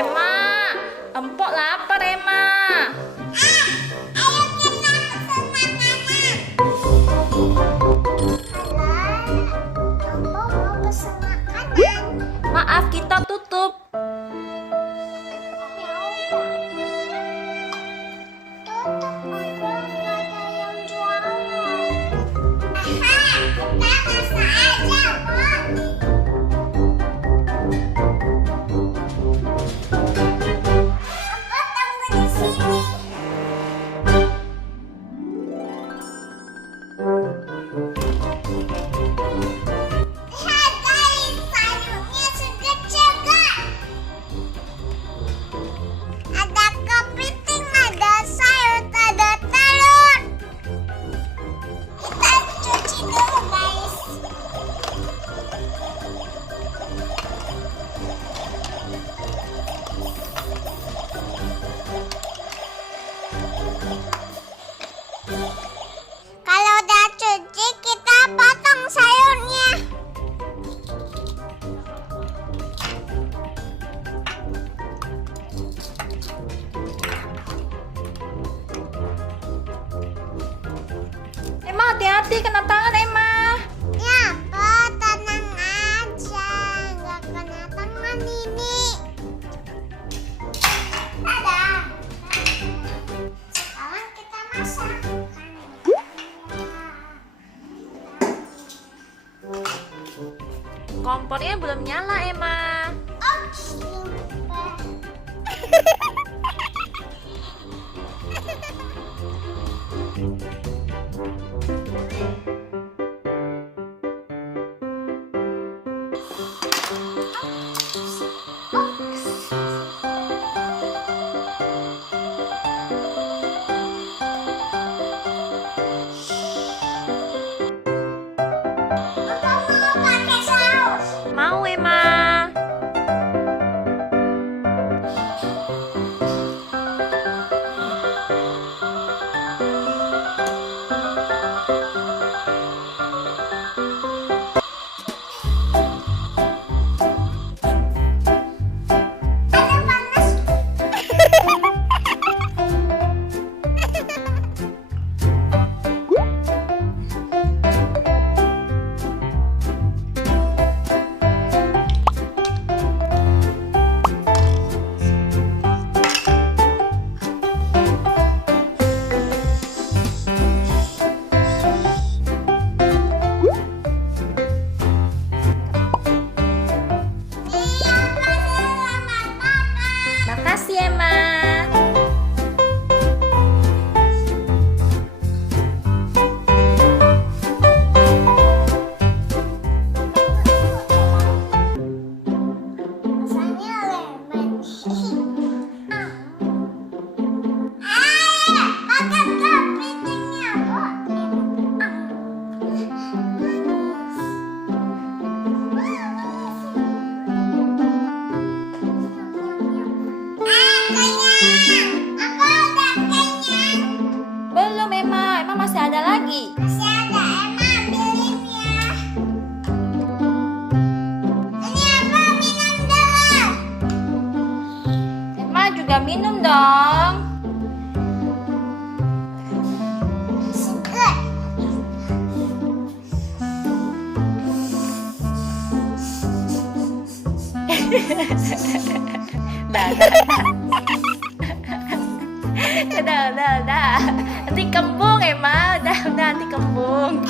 Emma. Empok lapar, Emma. Ayo kita pesen makanan. Empok mau pesen makanan. Maaf, kita tutup. Kalau udah cuci, kita potong sayurnya. Emma, hati-hati kena tangan, Emma. Ya, Pak, tenang aja. Nggak kena tangan ini. Dadah. Sekarang kita masak. Kompornya belum nyala, Emma. Mau, Emma. Makasih, Emma. Rasanya lemon. Pakai kepitingnya, kok. Aku udah kenyang. Belum, Emma. Emma masih ada lagi. Masih ada, Emma ambilin ya. Ini apa? Minum dulu. Emma juga minum dong. Seger. Udah. Nanti kembung, Emma. Udah, nanti kembung.